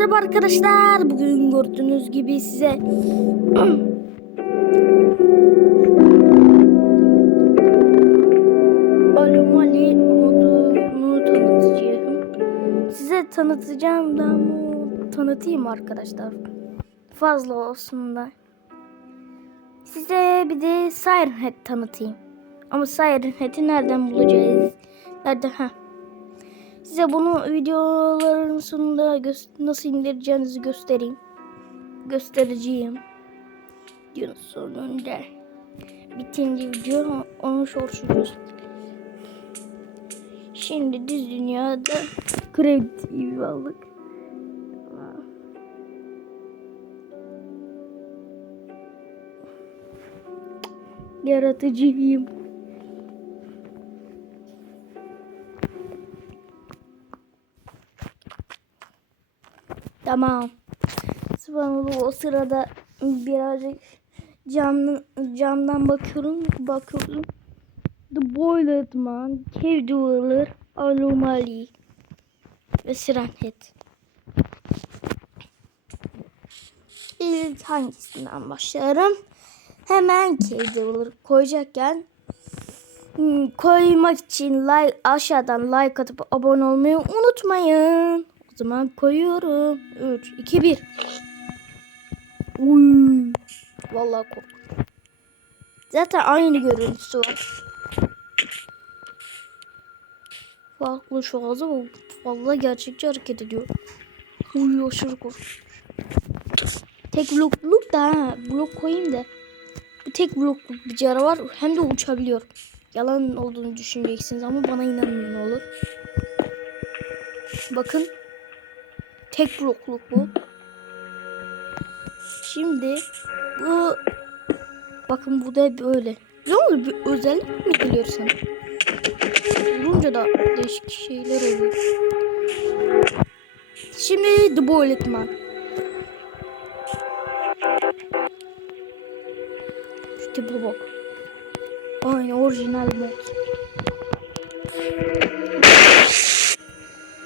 merhaba arkadaşlar. Bugün gördüğünüz gibi size Anomali modunu tanıtacağım. Size tanıtacağım da tanıtayım arkadaşlar. Fazla olsun da. Size bir de Siren Head tanıtayım. Ama Siren Head'i nereden bulacağız? Nerede? Ha. Size bunu videoların sonunda nasıl indireceğinizi göstereyim. Göstereceğim. Videonun sonunda. Bitince video onu soruşturacağız. Şimdi düz dünyada kredi aldık. Yaratıcıyım. Tamam. Subhanallah o sırada birazcık camdan, camdan bakıyorum. Bakıyorum. The Boiler Man, Cave Dweller, Anomaly ve Siren Head. İlk hangisinden başlarım? Hemen Cave Dweller koyacakken hmm, koymak için like aşağıdan like atıp abone olmayı unutmayın. Zaman koyuyorum. 3, 2, 1. Uy. Vallahi korktum. Zaten aynı görüntüsü var. Farklı şu ağzı bu. Vallahi gerçekçi hareket ediyor. Uy aşırı korktum. Tek blokluk da ha. Blok koyayım da. Bu tek blokluk bir canavar hem de uçabiliyor. Yalan olduğunu düşüneceksiniz ama bana inanın ne olur. Bakın. Tek blokluk bu. Şimdi bu bakın bu da böyle. Ne olur bir özellik mi geliyor sana? Da değişik şeyler oluyor. Şimdi The Bullet Man. Şu tipe bak. Aynı orijinal mod.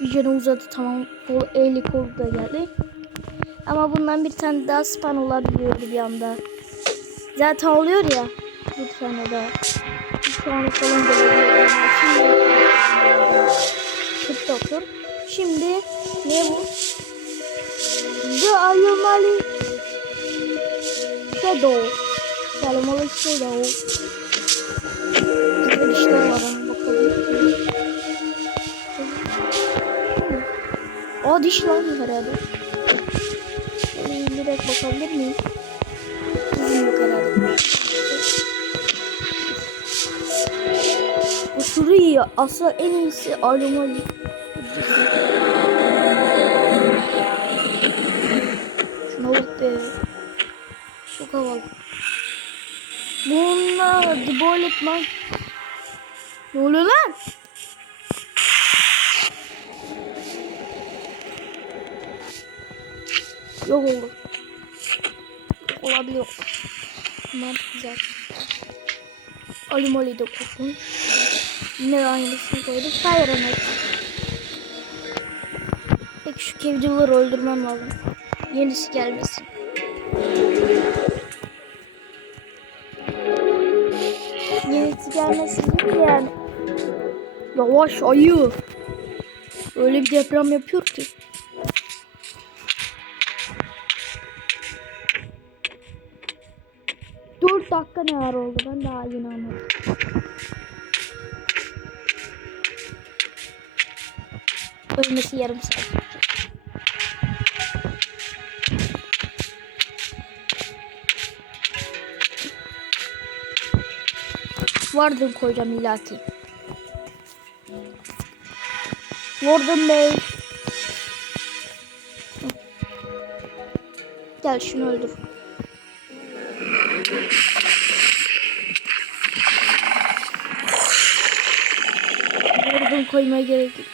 Yüzünü uzadı tamam. Kol, eli kolu da geldi. Ama bundan bir tane daha span olabiliyordu bir anda. Zaten oluyor ya. Bir tane daha. Bir tane falan gelebiliyor. Şimdi TikTok'tur. Şimdi ne bu? The Anomaly Shadow. Anomaly Shadow. Dişler var O diş lan herhalde. Bir direkt bakabilir miyim? Bizim yok herhalde. Bu şurayı asla en iyisi anomali. Şuna bak be. Çok havalı. Bununla The Bullet Man. Ne oluyor lan? Yok oldu. Olabiliyor. Bunlar güzel. Alimoli de kokun. Yine aynısını koyduk. Fire Enet. Peki şu kevcileri öldürmem lazım. Yenisi gelmesin. Yenisi gelmesin değil yani. Yavaş ayı. Öyle bir deprem yapıyor ki. Dakika ne var oldu ben daha yeni anladım. Ölmesi yarım saat. Warden koyacağım illaki. Warden Bey. Gel şunu öldür. Koymaya gerek yok.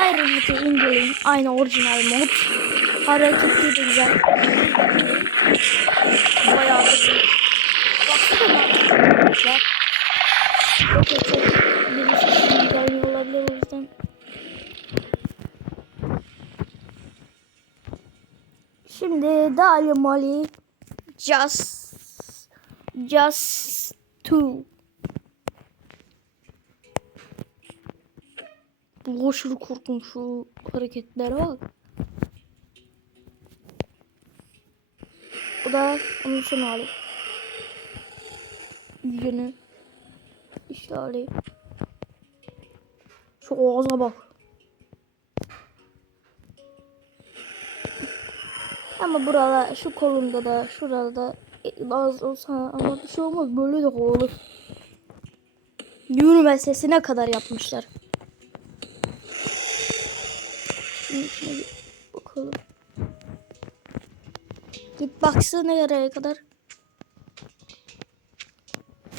Ayrıca inceleyin. Aynı orijinal mod. Hareketli de güzel. Bayağı da büyük. Baksana yapmışlar. Çok çok birisi şimdi gelmiyor olabilir o yüzden. Şimdi Dali Mali Just Just Two Bu aşırı korkunç şu hareketlere bak. Bu da onun son hali. Yeni iş hali. Şu ağza bak. Ama burada şu kolunda da şurada da az olsa ama bir şey olmaz böyle de olur. Yürüme sesine kadar yapmışlar. Baksana nereye kadar.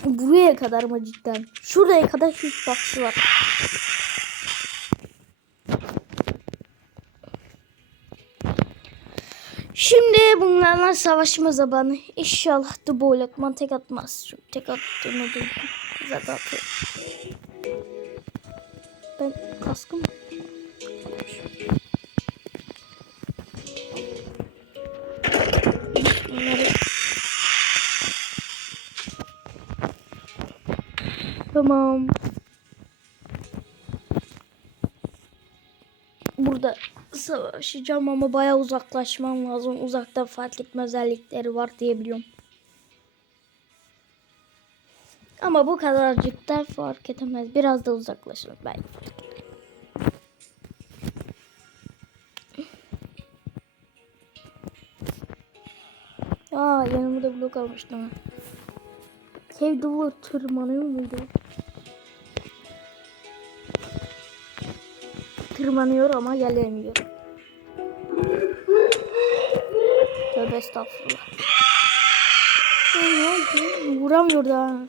Buraya kadar mı cidden? Şuraya kadar hiç baksı var. Şimdi bunlarla savaşma zamanı. İnşallah The Boylatman tek atmaz. Çünkü tek attığını duydum. Zaten atıyor. Ben kaskım Bunları... Tamam. Burada savaşacağım ama bayağı uzaklaşmam lazım. Uzaktan fark etme özellikleri var diye biliyorum. Ama bu kadarcık da fark etmez. Biraz da uzaklaşırım ben. Aa yanımda blok almıştım. Duvar tırmanıyor muydu? Tırmanıyor ama gelemiyor. Tövbe estağfurullah. Vuramıyor da.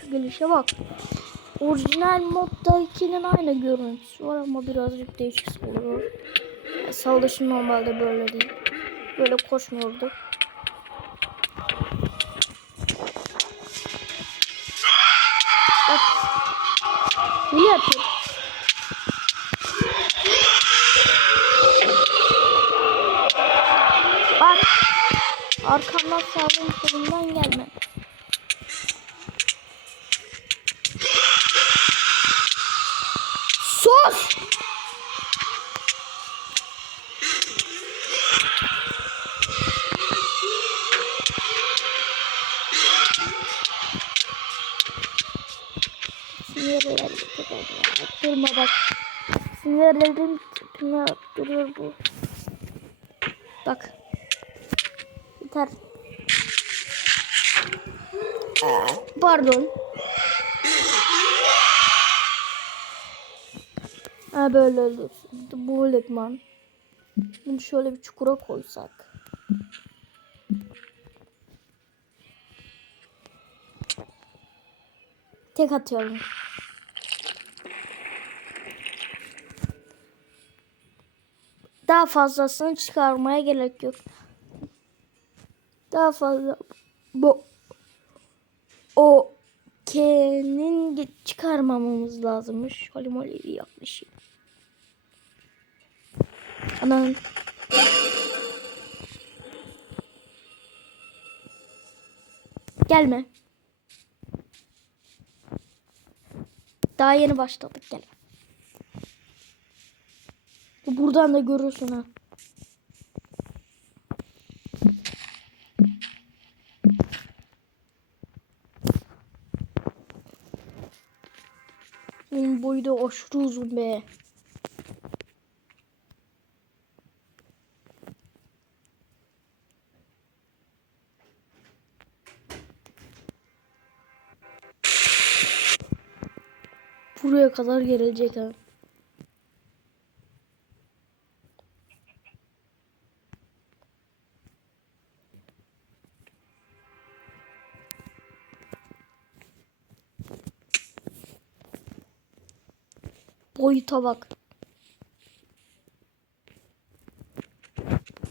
Şu gelişe bak. Orijinal moddakinin aynı görüntüsü var ama birazcık değişik oluyor. Saldırışı normalde böyle değil. Böyle koşmuyordu. Bak. Ne yapıyor? Bak. Arkamdan sağdan solumdan gelme. Sinirlerim tipine attırıyor bu. Bak. Yeter. Pardon. Ha böyle olur. Bu Lekman. Bunu şöyle bir çukura koysak. Tek atıyorum. Daha fazlasını çıkarmaya gerek yok. Daha fazla bu o K'nin çıkarmamamız lazımmış. Hadi bir yaklaşayım. Anan. Gelme. Daha yeni başladık gel. Buradan da görürsün ha. Benim boyu da aşırı uzun be. Buraya kadar gelecek ha. Boyuta bak.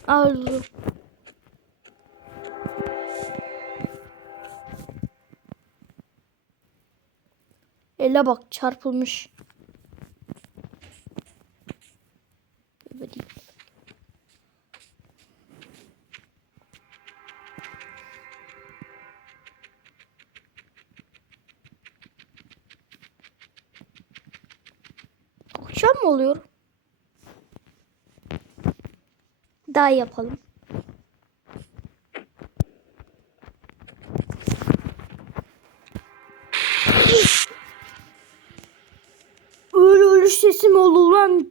Arzu. Ele bak çarpılmış. Akşam mı oluyor? Daha yapalım. Öyle ölü sesi mi olur lan?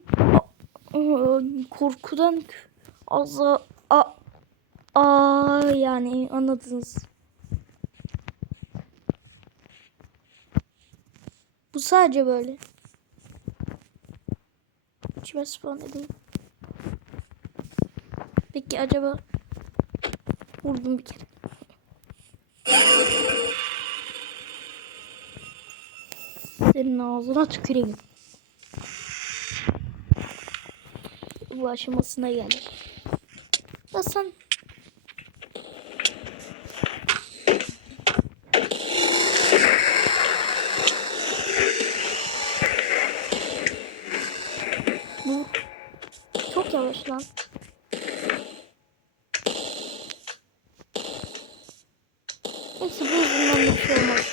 Korkudan az a, a yani anladınız. Bu sadece böyle. İçime spawn edeyim. Peki acaba vurdum bir kere. Senin ağzına tüküreyim. Bu aşamasına geldi. Ya sen Bu çok yavaş lan. Neyse bu yüzünden bir şey olmaz.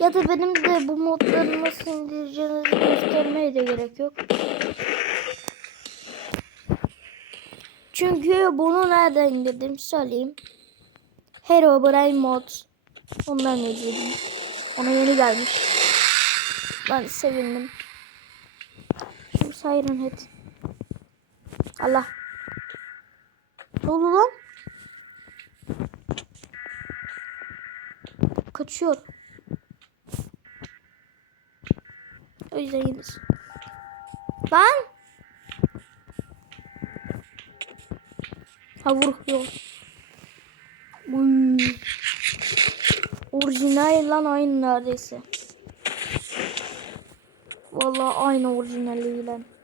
Ya da benim de bu modları nasıl indireceğinizi göstermeye de gerek yok. Çünkü bunu nereden indirdim söyleyeyim. Hero Brain Mod. Ondan indirdim. Ona yeni gelmiş. Ben sevindim. Şu Siren Head. Allah. Ne oldu lan? Kaçıyor. O yüzden yeriz. Lan! Ha vuruyor. Uy. Orijinal lan aynı neredeyse. Vallahi aynı orijinaliyle. Kaçıyor.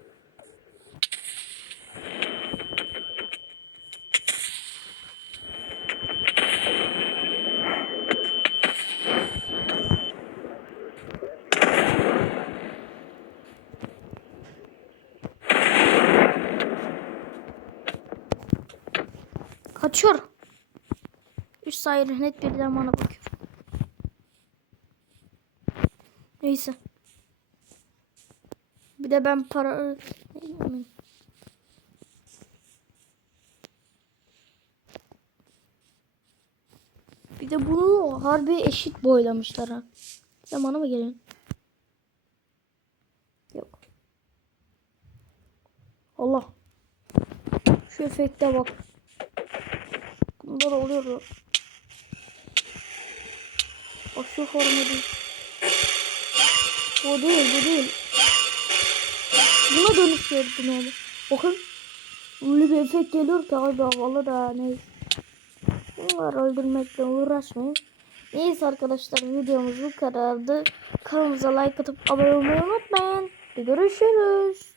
Sayı net bir zamana bakıyor. Neyse. Bir de ben para... Bir de bunu harbi eşit boylamışlar ha. Zamana mı gelin? Yok. Allah. Şu efekte bak. Bunlar oluyor. Bak şu formu değil. O değil bu değil. Buna dönüştürdüm yani. Bakın. Öyle bir efekt geliyor ki abi havalı da neyse. Bunları öldürmekle uğraşmayın. Neyse arkadaşlar videomuz bu kadardı. Kanalımıza like atıp abone olmayı unutmayın. Görüşürüz.